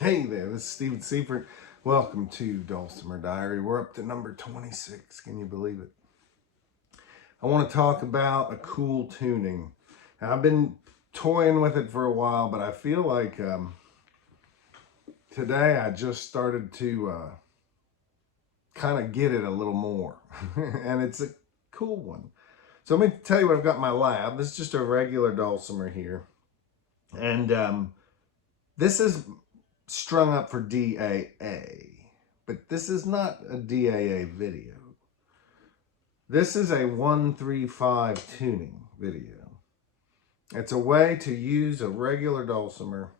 Hey there, this is Seifert. Welcome to Dulcimer Diary. We're up to number 26. Can you believe it? I want to talk about a cool tuning. Now, I've been toying with it for a while, but I feel like today I just started to kind of get it a little more. And it's a cool one. So let me tell you what I've got in my lab. This is just a regular dulcimer here. And this is strung up for DAA, but this is not a DAA video. This is a 1-3-5 tuning video. It's a way to use a regular dulcimer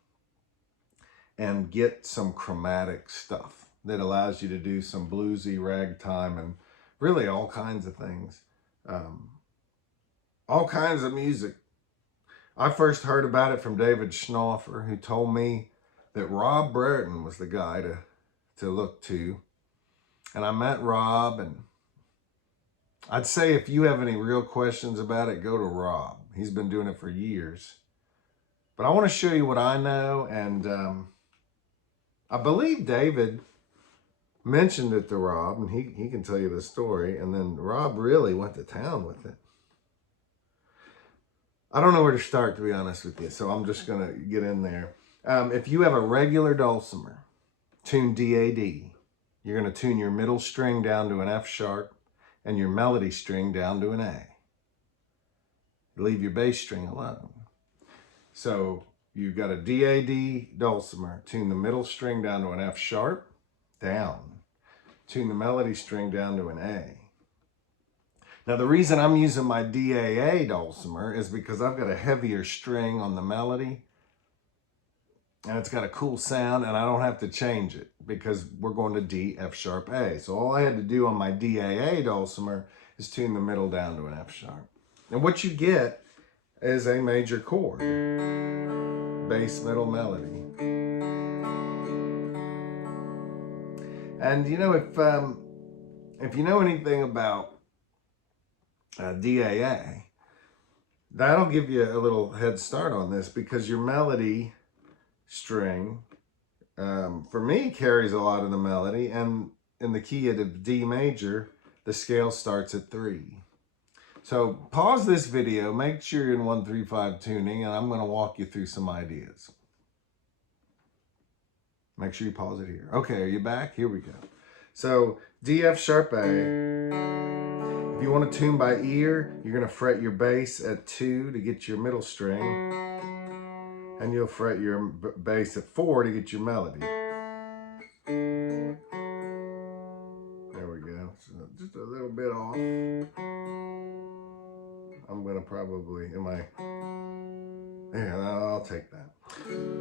and get some chromatic stuff that allows you to do some bluesy, ragtime, and really all kinds of things. All kinds of music. I first heard about it from David Schnaufer, who told me that Rob Brereton was the guy to look to. And I met Rob, and I'd say if you have any real questions about it, go to Rob. He's been doing it for years. But I want to show you what I know, and I believe David mentioned it to Rob, and he can tell you the story, and then Rob really went to town with it. I don't know where to start, to be honest with you, so I'm just going to get in there. If you have a regular dulcimer, tuned DAD, you're going to tune your middle string down to an F sharp and your melody string down to an A. Leave your bass string alone. So you've got a DAD dulcimer, tune the middle string down to an F sharp, down. Tune the melody string down to an A. Now the reason I'm using my DAA dulcimer is because I've got a heavier string on the melody, and it's got a cool sound, and I don't have to change it because we're going to D, F sharp, A. So all I had to do on my DAA dulcimer is tune the middle down to an F sharp. And what you get is a major chord, bass, middle, melody. And you know, if you know anything about DAA, that'll give you a little head start on this, because your melody string, for me, carries a lot of the melody, and in the key of D major, the scale starts at 3. So pause this video, make sure you're in 1-3-5 tuning, and I'm going to walk you through some ideas. Make sure you pause it here. Okay, are you back? Here we go. So D, F sharp, A. If you want to tune by ear, you're going to fret your bass at 2 to get your middle string, and you'll fret your bass at 4 to get your melody. There we go. So just a little bit off. I'm going to probably, yeah, I'll take that.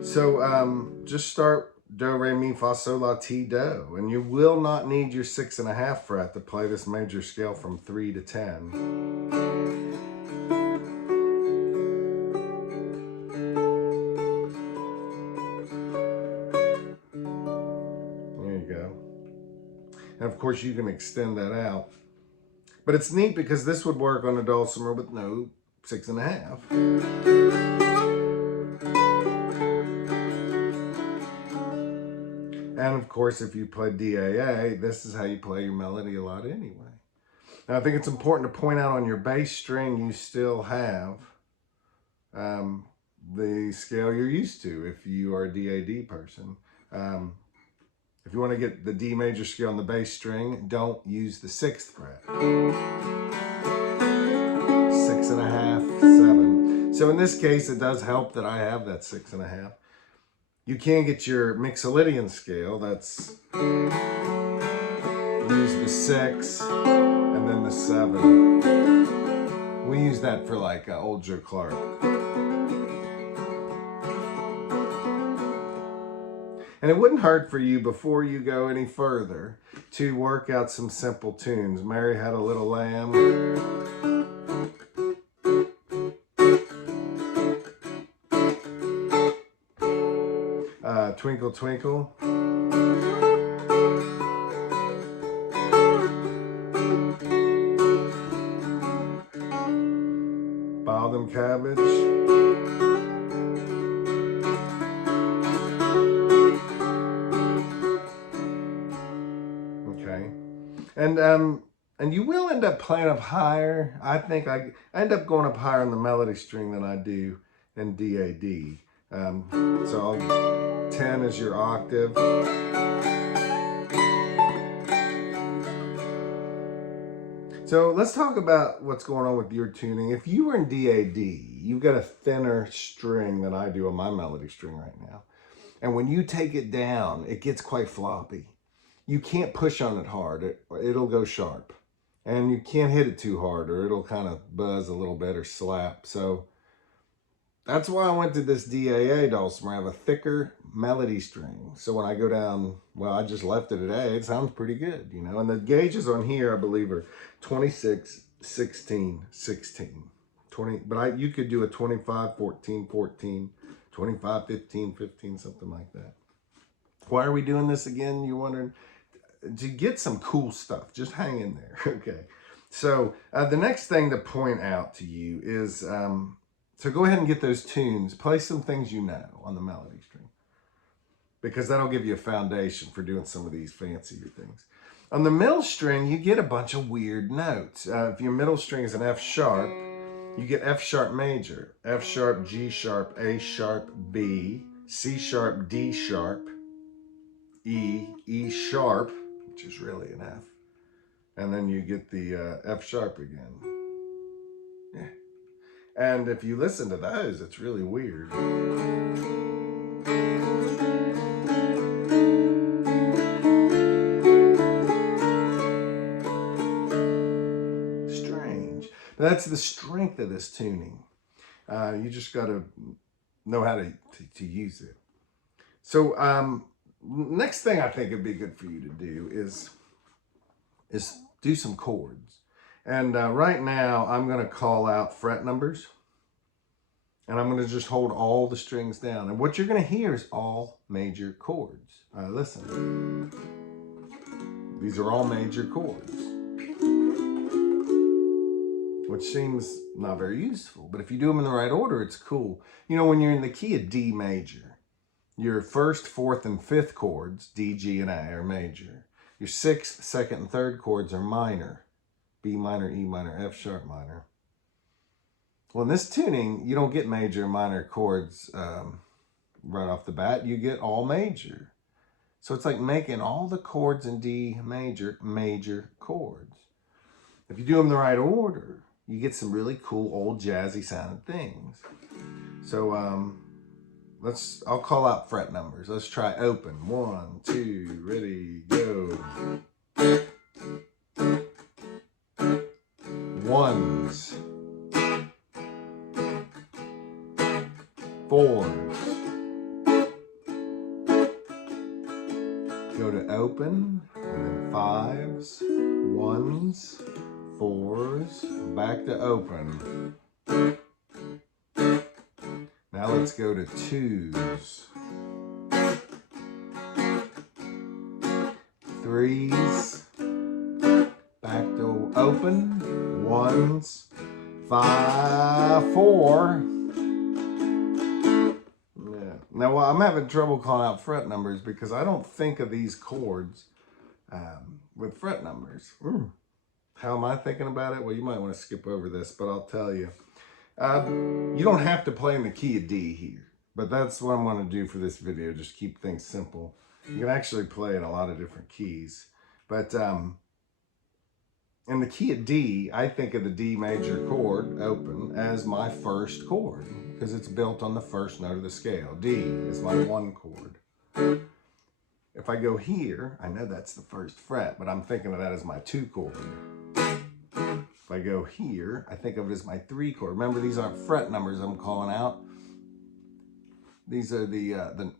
So just start do, re, mi, fa, sol, la, ti, do. And you will not need your 6.5 fret to play this major scale from 3 to 10. There you go. And of course you can extend that out. But it's neat because this would work on a dulcimer with no 6.5. And of course, if you play DAA, this is how you play your melody a lot anyway. Now, I think it's important to point out on your bass string, you still have the scale you're used to if you are a DAD person. If you want to get the D major scale on the bass string, don't use the 6th fret. 6.5, 7. So in this case, it does help that I have that 6.5. You can get your Mixolydian scale. That's use the 6 and then the 7. We use that for like old Joe Clark. And it wouldn't hurt for you before you go any further to work out some simple tunes. Mary Had a Little Lamb. Twinkle Twinkle. Bottom Cabbage. Okay. And you will end up playing up higher. I think I end up going up higher on the melody string than I do in D-A-D. So 10 is your octave. So let's talk about what's going on with your tuning. If you were in D-A-D, you've got a thinner string than I do on my melody string right now. And when you take it down, it gets quite floppy. You can't push on it hard. It'll go sharp. And you can't hit it too hard or it'll kind of buzz a little bit or slap. So that's why I went to this DAA dulcimer. I have a thicker melody string. So when I go down, well, I just left it at A. It sounds pretty good, you know. And the gauges on here, I believe, are 26, 16, 16. 20, but you could do a 25, 14, 14, 25, 15, 15, something like that. Why are we doing this again, you're wondering? To get some cool stuff. Just hang in there, okay? So the next thing to point out to you is, so go ahead and get those tunes. Play some things you know on the melody string, because that'll give you a foundation for doing some of these fancier things. On the middle string, you get a bunch of weird notes. If your middle string is an F sharp, you get F sharp major, F sharp, G sharp, A sharp, B, C sharp, D sharp, E, E sharp, which is really an F. And then you get the F sharp again. Yeah. And if you listen to those, it's really weird. Strange. But that's the strength of this tuning. You just got to know how to use it. So next thing I think would be good for you to do is do some chords. And right now I'm going to call out fret numbers. And I'm going to just hold all the strings down. And what you're going to hear is all major chords. Listen. These are all major chords. Which seems not very useful. But if you do them in the right order, it's cool. You know, when you're in the key of D major, your first, fourth, and fifth chords, D, G, and A, are major. Your sixth, second, and third chords are minor. B minor, E minor, F sharp minor. Well, in this tuning, you don't get major and minor chords right off the bat. You get all major. So it's like making all the chords in D major, major chords. If you do them in the right order, you get some really cool old jazzy sounding things. So I'll call out fret numbers. Let's try open. 1, 2, ready, go. Ones. Fours. Go to open, and then fives, ones, fours, back to open. Now let's go to twos, threes, back to open, ones, 5, 4. Now, I'm having trouble calling out fret numbers because I don't think of these chords with fret numbers. How am I thinking about it? Well, you might want to skip over this, but I'll tell you. You don't have to play in the key of D here, but that's what I'm going to do for this video, just keep things simple. You can actually play in a lot of different keys, but in the key of D, I think of the D major chord, open, as my first chord, because it's built on the first note of the scale. D is my 1 chord. If I go here, I know that's the first fret, but I'm thinking of that as my 2 chord. If I go here, I think of it as my 3 chord. Remember, these aren't fret numbers I'm calling out. These are the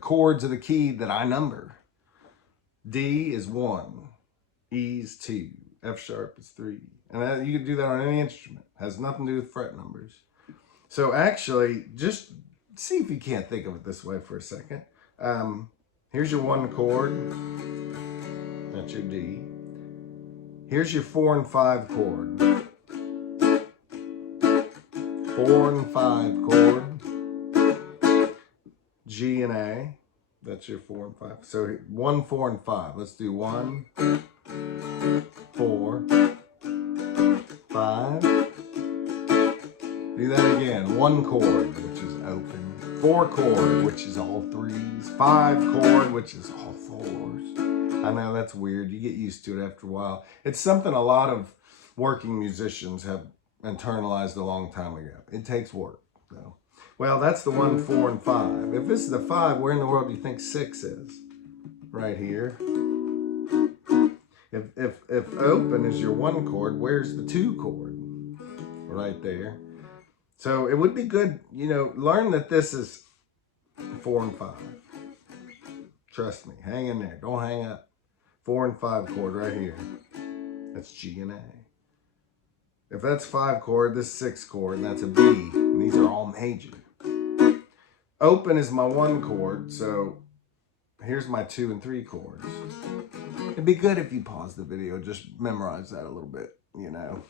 chords of the key that I number. D is 1, E is 2, F sharp is 3. And you can do that on any instrument. It has nothing to do with fret numbers. So actually, just see if you can't think of it this way for a second. Here's your 1 chord. That's your D. Here's your 4 and 5 chord. 4 and 5 chord. G and A. That's your 4 and 5. So 1, 4, and 5. Let's do 1, 4, 5. Do that again. 1 chord, which is open. 4 chord, which is all 3s. 5 chord, which is all 4s. I know that's weird. You get used to it after a while. It's something a lot of working musicians have internalized a long time ago. It takes work, though. Well, that's the 1, 4, and 5. If this is the 5, where in the world do you think 6 is? Right here. If open is your 1 chord, where's the 2 chord? Right there. So it would be good, you know, learn that this is 4 and 5. Trust me, hang in there. Don't hang up. 4 and 5 chord right here. That's G and A. If that's 5 chord, this is 6 chord, and that's a B. And these are all major. Open is my 1 chord, so here's my 2 and 3 chords. It'd be good if you pause the video, just memorize that a little bit, you know.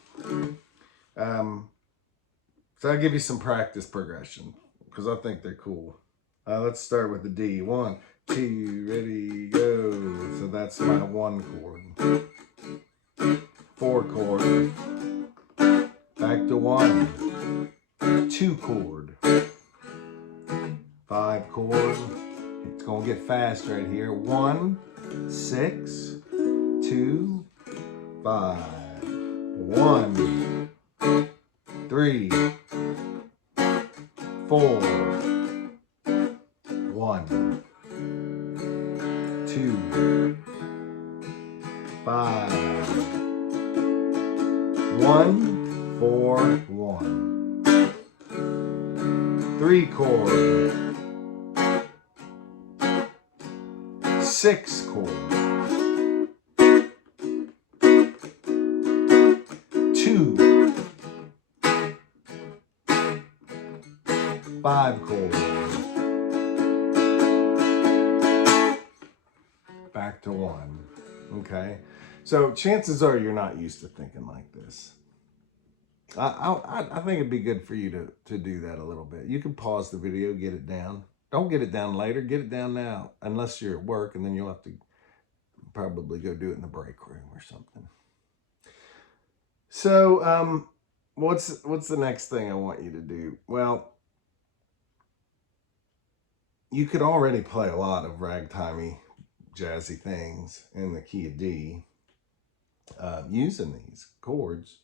So I'll give you some practice progression, because I think they're cool. Let's start with the D. 1, 2, ready, go. So that's my 1 chord. 4 chord. Back to 1. 2 chord. 5 chord. It's going to get fast right here. 1, 6, 2, 5. 1, 3, 4. 1, 2, 5. 1, 4, 1. 3 chord. 6 chord. 2. 5 chord. Back to 1. Okay. So chances are you're not used to thinking like this. I think it'd be good for you to do that a little bit. You can pause the video, get it down. Don't get it down later. Get it down now, unless you're at work, and then you'll have to probably go do it in the break room or something. So, what's the next thing I want you to do? Well, you could already play a lot of ragtimey, jazzy things in the key of D using these chords.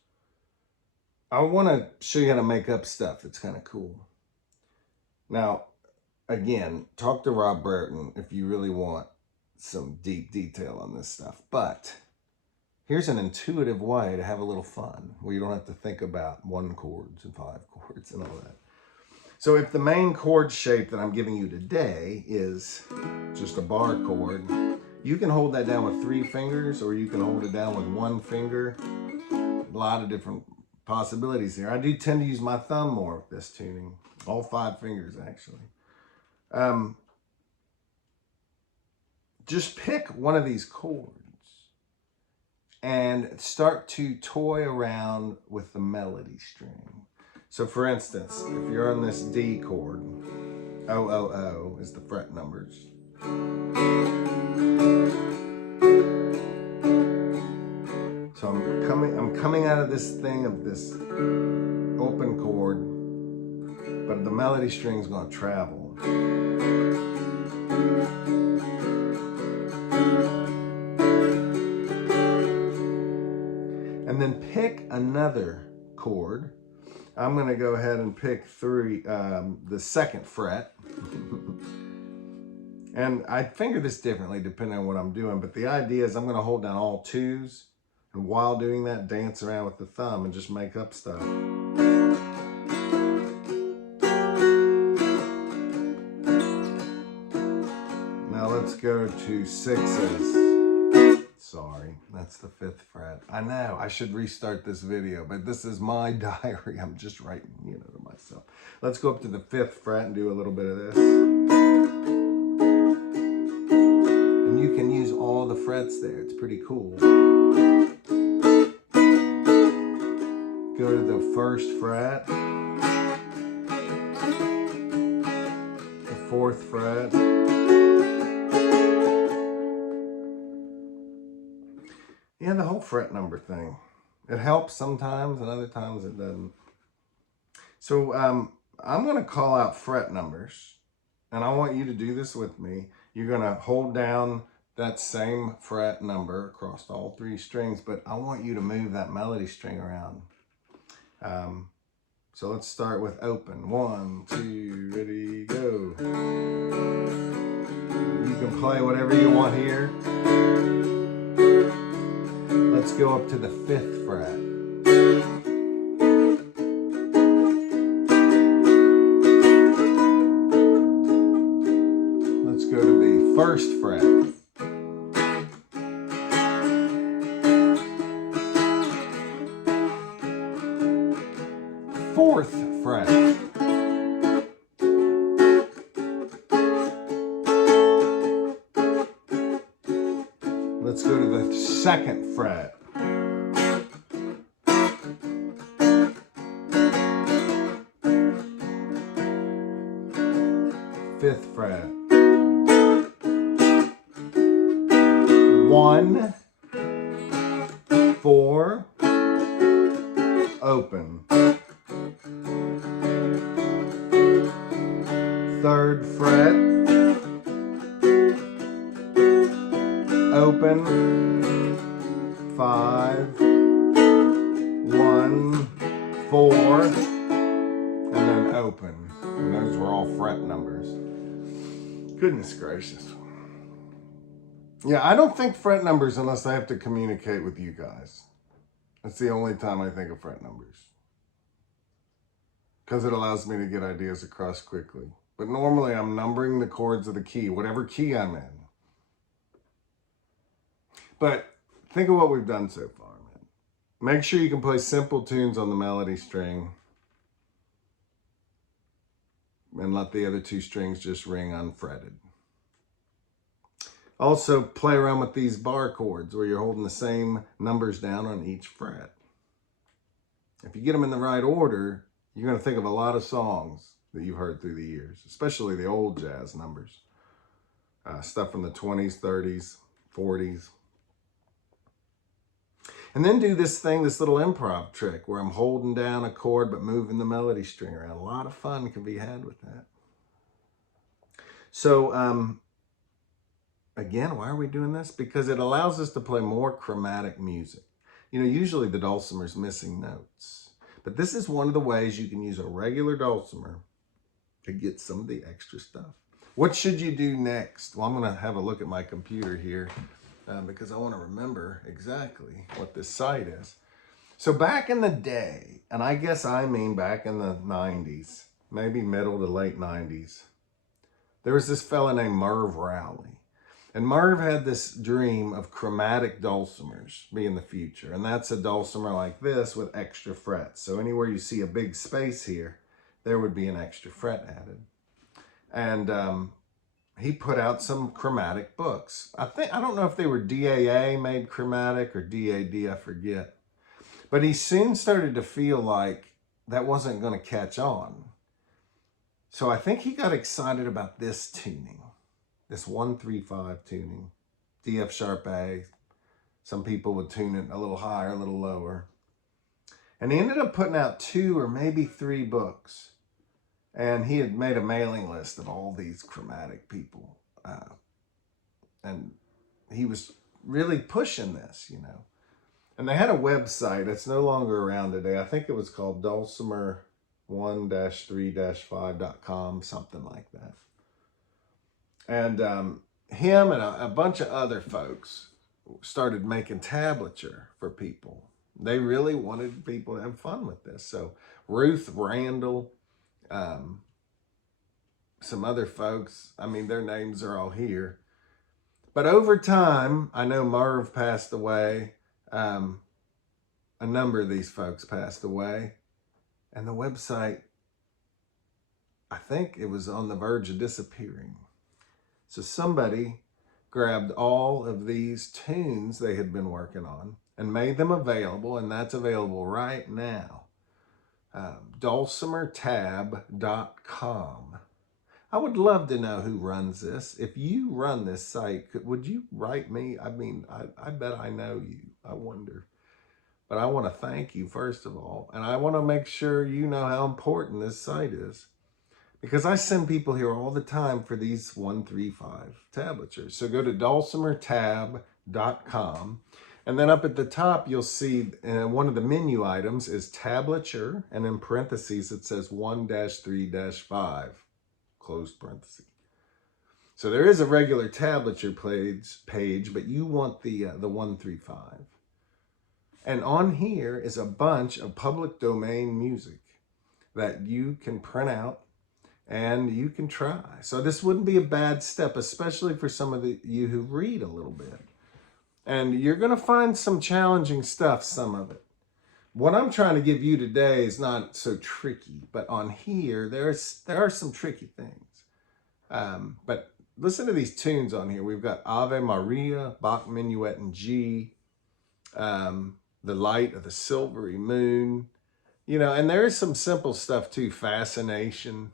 I want to show you how to make up stuff that's kind of cool. Now, again, talk to Rob Burton if you really want some deep detail on this stuff. But here's an intuitive way to have a little fun where you don't have to think about 1 chords and 5 chords and all that. So if the main chord shape that I'm giving you today is just a bar chord, you can hold that down with 3 fingers, or you can hold it down with 1 finger. A lot of different possibilities here. I do tend to use my thumb more with this tuning. All 5 fingers, actually. Just pick one of these chords and start to toy around with the melody string. So for instance, if you're on this D chord, O, O, O is the fret numbers. So I'm coming out of this thing of this open chord, but the melody string's going to travel. And then pick another chord. I'm going to go ahead and pick the second fret. And I finger this differently depending on what I'm doing, but the idea is I'm going to hold down all twos, and while doing that, dance around with the thumb and just make up stuff. Now let's go to sixes. Sorry, that's the 5th fret. I know, I should restart this video, but this is my diary. I'm just writing, to myself. Let's go up to the 5th fret and do a little bit of this. And you can use all the frets there. It's pretty cool. Go to the 1st fret. The 4th fret. Yeah, the whole fret number thing. It helps sometimes and other times it doesn't. So I'm going to call out fret numbers, and I want you to do this with me. You're going to hold down that same fret number across all 3 strings, but I want you to move that melody string around. So let's start with open. 1, 2, ready, go. You can play whatever you want here. Let's go up to the 5th fret. Let's go to the 1st fret. 4th fret. Let's go to the 2nd fret. 5th fret. 1, 4, open. 3rd fret, open. 5, 1, 4, and then open. And those were all fret numbers. Goodness gracious. Yeah, I don't think fret numbers unless I have to communicate with you guys. That's the only time I think of fret numbers, because it allows me to get ideas across quickly. But normally I'm numbering the chords of the key, whatever key I'm in. But think of what we've done so far, man. Make sure you can play simple tunes on the melody string and let the other 2 strings just ring unfretted. Also, play around with these bar chords where you're holding the same numbers down on each fret. If you get them in the right order, you're going to think of a lot of songs that you've heard through the years, especially the old jazz numbers. Stuff from the 20s, 30s, 40s. And then do this little improv trick where I'm holding down a chord but moving the melody string around. A lot of fun can be had with that. So, again, why are we doing this? Because it allows us to play more chromatic music. Usually the dulcimer's missing notes. But this is one of the ways you can use a regular dulcimer to get some of the extra stuff. What should you do next? Well, I'm going to have a look at my computer here because I want to remember exactly what this site is. So back in the day, and I guess I mean back in the 90s, maybe middle to late 90s, there was this fella named Merv Rowley. And Merv had this dream of chromatic dulcimers being the future. And that's a dulcimer like this with extra frets. So anywhere you see a big space here, there would be an extra fret added. And he put out some chromatic books. I don't know if they were DAA made chromatic or DAD, I forget. But he soon started to feel like that wasn't going to catch on. So I think he got excited about this tuning. This 1-3-5 tuning, D, F sharp A. Some people would tune it a little higher, a little lower. And he ended up putting out 2 or maybe 3 books. And he had made a mailing list of all these chromatic people. And he was really pushing this, And they had a website. It's no longer around today. I think it was called Dulcimer 1-3-5.com, something like that. And him and a bunch of other folks started making tablature for people. They really wanted people to have fun with this. So Ruth Randall, some other folks, I mean, their names are all here. But over time, I know Merv passed away. A number of these folks passed away. And the website, I think it was on the verge of disappearing. So somebody grabbed all of these tunes they had been working on and made them available, and that's available right now. DulcimerTab.com. I would love to know who runs this. If you run this site, would you write me? I mean, I bet I know you. I wonder. But I want to thank you, first of all. And I want to make sure you know how important this site is. Because I send people here all the time for these 1-3-5 tablatures. So go to DulcimerTab.com. And then up at the top, you'll see one of the menu items is tablature. And in parentheses, it says 1-3-5. Closed parenthesis. So there is a regular tablature page, but you want the 1-3-5. And on here is a bunch of public domain music that you can print out and you can try. So this wouldn't be a bad step, especially for some of you who read a little bit. And you're going to find some challenging stuff, some of it. What I'm trying to give you today is not so tricky, but on here, there are some tricky things. But listen to these tunes on here. We've got Ave Maria, Bach Minuet in G, The Light of the Silvery Moon, you know, and there is some simple stuff too. Fascination,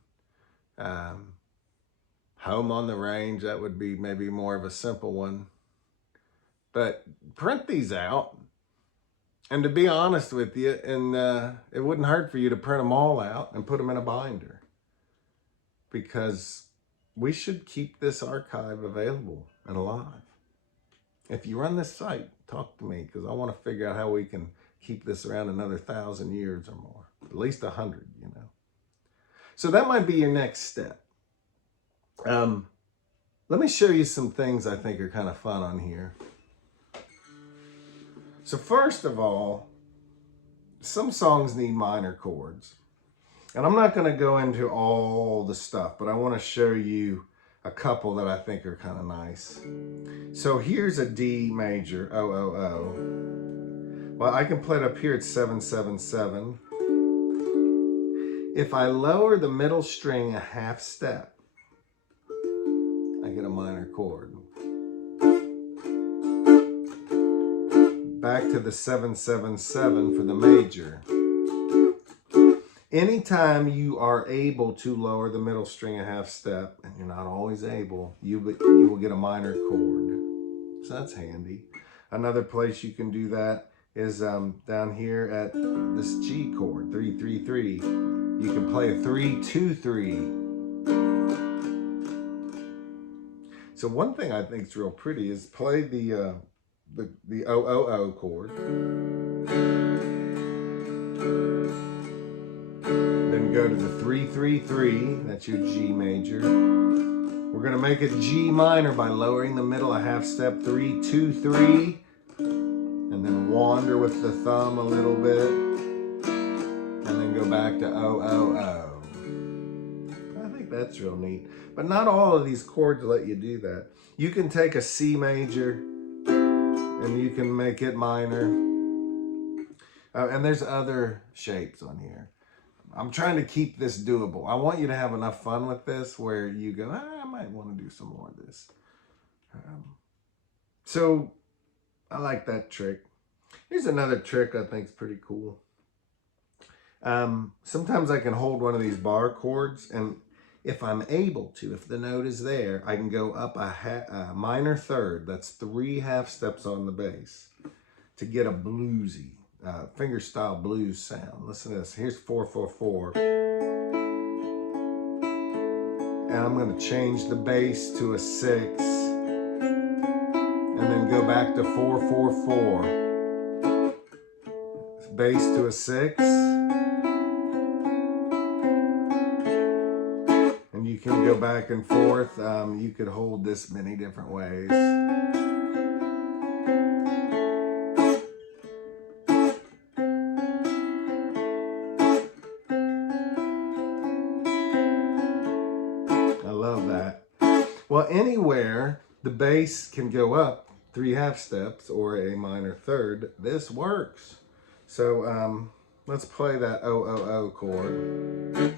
Home on the Range, that would be maybe more of a simple one. But print these out. And to be honest with you, and it wouldn't hurt for you to print them all out and put them in a binder, because we should keep this archive available and alive. If you run this site, talk to me, because I want to figure out how we can keep this around another 1,000 years or more, at least 100, you know. So that might be your next step. Let me show you some things I think are kind of fun on here. So first of all, some songs need minor chords. And I'm not going to go into all the stuff, but I want to show you a couple that I think are kind of nice. So here's a D major, O. Well, I can play it up here at 7-7-7. If I lower the middle string a half step, I get a minor chord. Back to the 7-7-7 for the major. Anytime you are able to lower the middle string a half step, and you're not always able, you will get a minor chord. So that's handy. Another place you can do that is down here at this G chord, 3-3-3. You can play a 3-2-3. So one thing I think is real pretty is play the O chord. Then go to the 3-3-3, that's your G major. We're going to make it G minor by lowering the middle a half step, 3-2-3, and then wander with the thumb a little bit, and then go back to O. I think that's real neat. But not all of these chords let you do that. You can take a C major, and you can make it minor. And there's other shapes on here. I'm trying to keep this doable. I want you to have enough fun with this where you go, I might want to do some more of this. So I like that trick. Here's another trick I think is pretty cool. Sometimes I can hold one of these bar chords, and if I'm able to, if the note is there, I can go up a minor third. That's 3 half steps on the bass to get a bluesy, fingerstyle blues sound. Listen to this. Here's 4-4-4. And I'm going to change the bass to a 6. And then go back to 4-4-4. Bass to a 6. go back and forth. You could hold this many different ways. I love that. Well, anywhere the bass can go up 3 half steps or a minor third, this works. So let's play that O chord.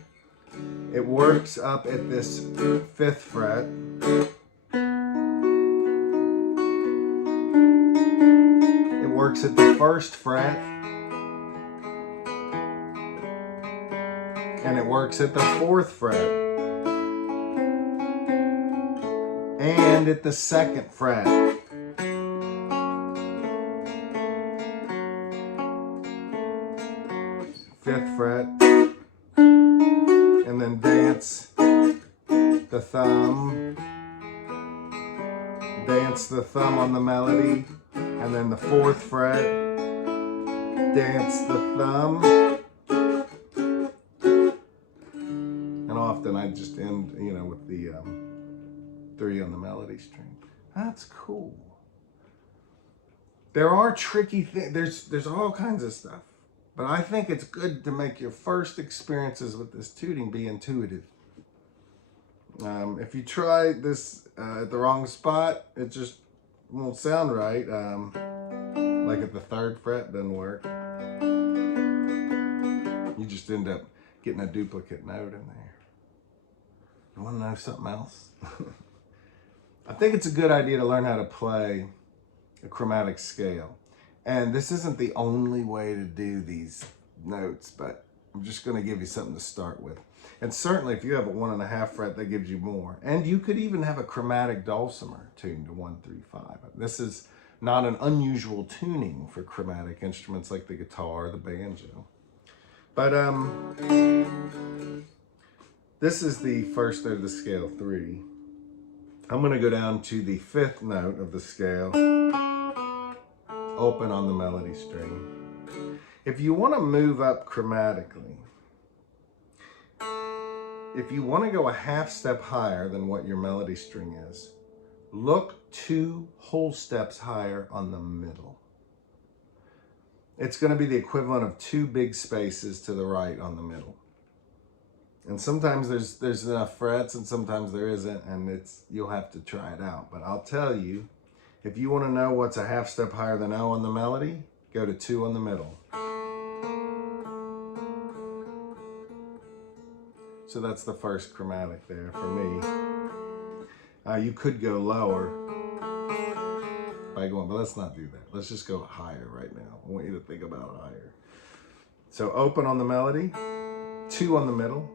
It works up at this 5th fret. It works at the 1st fret. And it works at the 4th fret. And at the 2nd fret. 5th fret. And then dance the thumb. Dance the thumb on the melody. And then the 4th fret. Dance the thumb. And often I just end, you know, with the 3 on the melody string. That's cool. There are tricky things. There's all kinds of stuff. But I think it's good to make your first experiences with this tuning be intuitive. If you try this at the wrong spot, it just won't sound right. Like at the 3rd fret, doesn't work. You just end up getting a duplicate note in there. You want to know something else? I think it's a good idea to learn how to play a chromatic scale. And this isn't the only way to do these notes, but I'm just going to give you something to start with. And certainly if you have a 1.5 fret, that gives you more. And you could even have a chromatic dulcimer tuned to 1, 3, 5. This is not an unusual tuning for chromatic instruments like the guitar, the banjo. But this is the 1st note of the scale, 3. I'm going to go down to the 5th note of the scale, open on the melody string. If you want to move up chromatically, if you want to go a half step higher than what your melody string is, look 2 whole steps higher on the middle. It's going to be the equivalent of 2 big spaces to the right on the middle. And sometimes there's enough frets and sometimes there isn't, and you'll have to try it out. But I'll tell you, if you want to know what's a half step higher than O on the melody, go to 2 on the middle. So that's the first chromatic there for me. You could go lower by going, but let's not do that. Let's just go higher right now. I want you to think about higher. So open on the melody, 2 on the middle.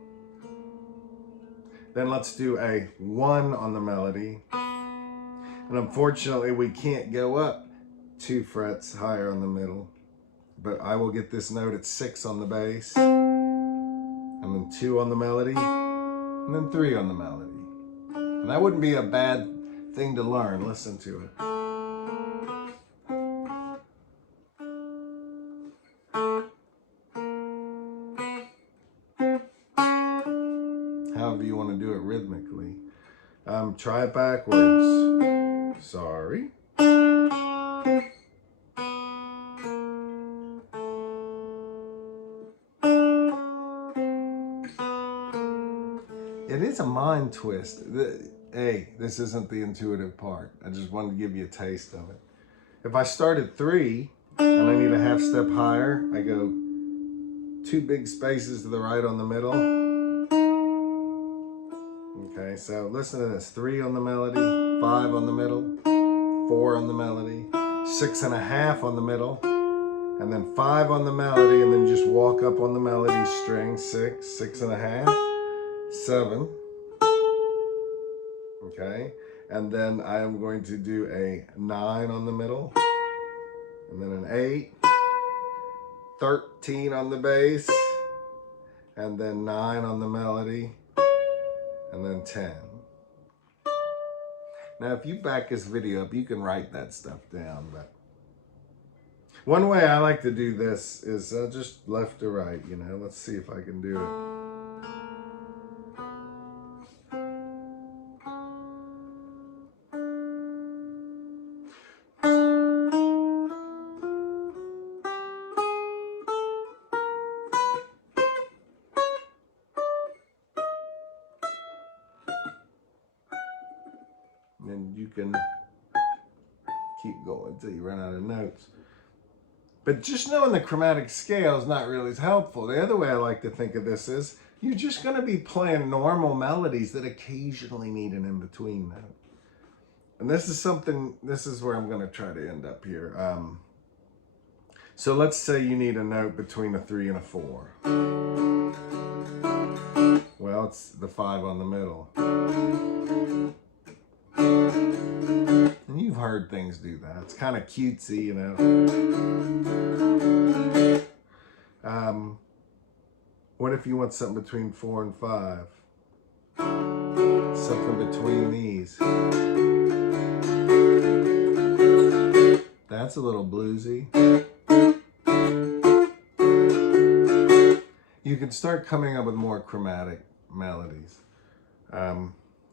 Then let's do a 1 on the melody. And unfortunately, we can't go up 2 frets higher on the middle. But I will get this note at 6 on the bass. And then 2 on the melody. And then 3 on the melody. And that wouldn't be a bad thing to learn. Listen to it. However you want to do it rhythmically. Try it backwards. Sorry. It is a mind twist. Hey, this isn't the intuitive part. I just wanted to give you a taste of it. If I start at 3 and I need a half step higher, I go 2 big spaces to the right on the middle. Okay, so listen to this. 3 on the melody, 5 on the middle, 4 on the melody, 6.5 on the middle, and then 5 on the melody, and then just walk up on the melody string, 6, 6.5, 7. Okay, and then I am going to do a 9 on the middle, and then an 8, 13 on the bass, and then 9 on the melody, and then 10. Now, if you back this video up, you can write that stuff down, but one way I like to do this is just left to right, you know. Let's see if I can do it. And you can keep going until you run out of notes. But just knowing the chromatic scale is not really as helpful. The other way I like to think of this is you're just going to be playing normal melodies that occasionally need an in-between note. And this is where I'm going to try to end up here. So let's say you need a note between a 3 and a 4. Well, it's the 5 on the middle. And you've heard things do that. It's kind of cutesy, you know. What if you want something between 4 and 5? Something between these. That's a little bluesy. You can start coming up with more chromatic melodies. I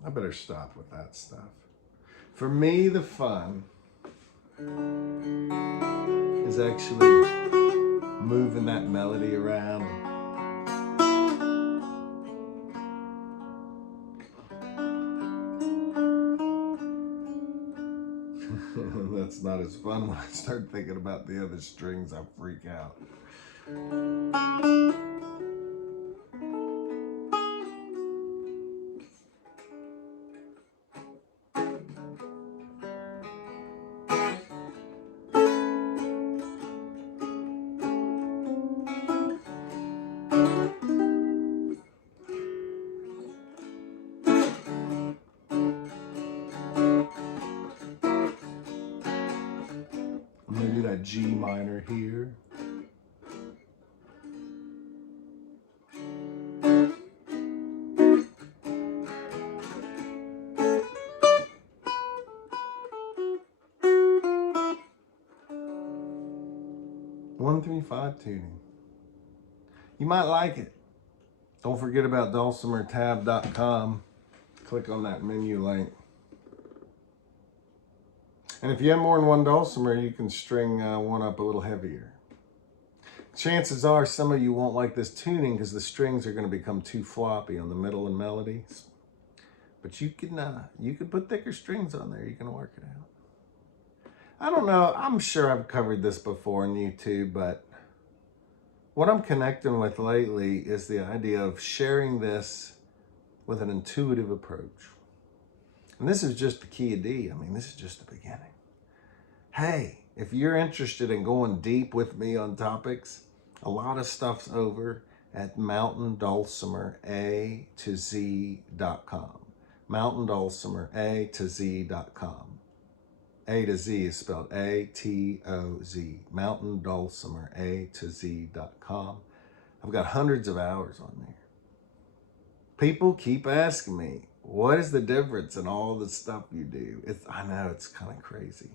better stop with that stuff. For me, the fun is actually moving that melody around. That's not as fun when I start thinking about the other strings. I freak out. Maybe that G minor here. One, 3, 5 tuning. You might like it. Don't forget about dulcimertab.com. Click on that menu link. And if you have more than one dulcimer, you can string one up a little heavier. Chances are some of you won't like this tuning because the strings are going to become too floppy on the middle and melodies. But you can put thicker strings on there. You can work it out. I don't know. I'm sure I've covered this before on YouTube, but what I'm connecting with lately is the idea of sharing this with an intuitive approach. And this is just the key of D. I mean, this is just the beginning. Hey, if you're interested in going deep with me on topics, a lot of stuff's over at mountaindulcimer to Z.com. mountaindulcimer to Z.com. A to Z is spelled A-T-O-Z. mountaindulcimer to Z.com. I've got hundreds of hours on there. People keep asking me, what is the difference in all the stuff you do? I know, it's kind of crazy.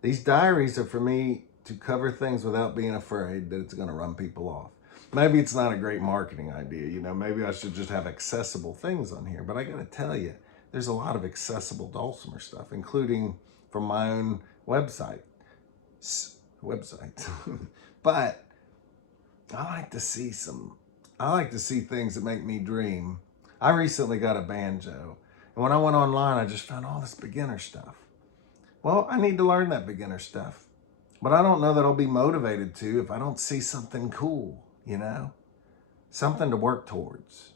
These diaries are for me to cover things without being afraid that it's going to run people off. Maybe it's not a great marketing idea, you know, maybe I should just have accessible things on here, but I got to tell you, there's a lot of accessible dulcimer stuff, including from my own website. But I like to see things that make me dream. I recently got a banjo, and when I went online, I just found all this beginner stuff. Well, I need to learn that beginner stuff, but I don't know that I'll be motivated to if I don't see something cool, you know, something to work towards.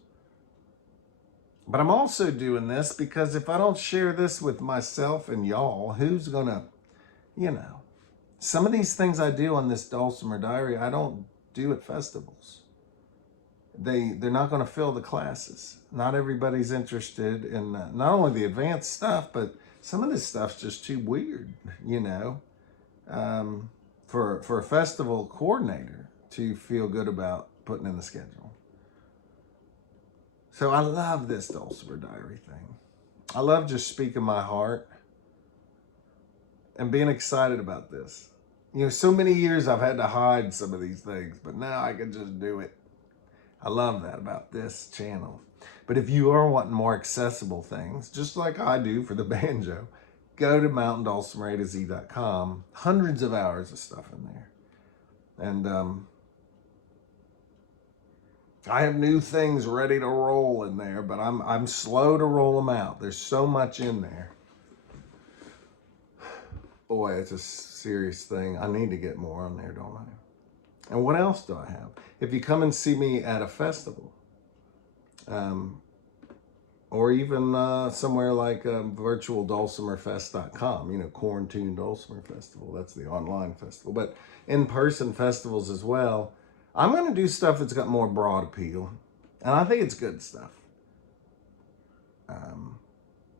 But I'm also doing this because if I don't share this with myself and y'all, who's gonna, you know, some of these things I do on this Dulcimer diary, I don't do at festivals. They're not going to fill the classes. Not everybody's interested in not only the advanced stuff, but some of this stuff's just too weird, you know, for a festival coordinator to feel good about putting in the schedule. So I love this Dulcimer diary thing. I love just speaking my heart and being excited about this. You know, so many years I've had to hide some of these things, but now I can just do it. I love that about this channel. But if you are wanting more accessible things, just like I do for the banjo, go to mountaindulcimer to Z.com. Hundreds of hours of stuff in there. And I have new things ready to roll in there, but I'm slow to roll them out. There's so much in there. Boy, it's a serious thing. I need to get more on there, don't I? And what else do I have? If you come and see me at a festival, or even somewhere like virtualdulcimerfest.com, you know, Quarantine Dulcimer Festival. That's the online festival. But in-person festivals as well. I'm going to do stuff that's got more broad appeal. And I think it's good stuff.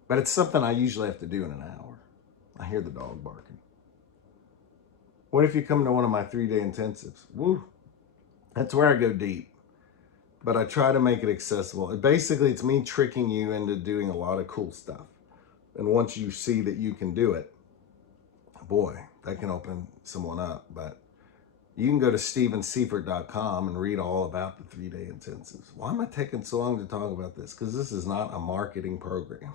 But it's something I usually have to do in an hour. I hear the dog barking. What if you come to one of my 3-day intensives? Woo! That's where I go deep. But I try to make it accessible. Basically, it's me tricking you into doing a lot of cool stuff. And once you see that you can do it, boy, that can open someone up. But you can go to Seifert.com and read all about the 3-day intensives. Why am I taking so long to talk about this? Because this is not a marketing program.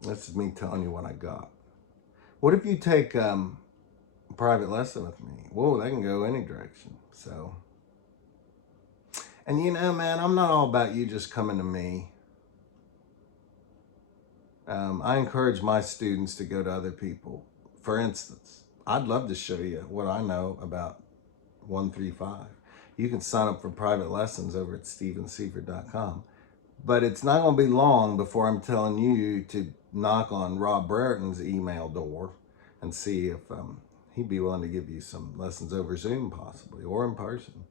This is me telling you what I got. What if you take a private lesson with me? Whoa, that can go any direction. So... And you know, man, I'm not all about you just coming to me. I encourage my students to go to other people. For instance, I'd love to show you what I know about 135. You can sign up for private lessons over at StephenSeifert.com. But it's not going to be long before I'm telling you to knock on Rob Brereton's email door and see if he'd be willing to give you some lessons over Zoom possibly, or in person.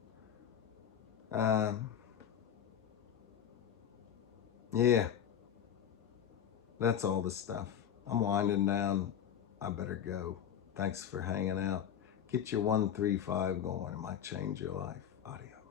Yeah, that's all the stuff. I'm winding down. I better go. Thanks for hanging out. Get your 135 going. It might change your life. Adios.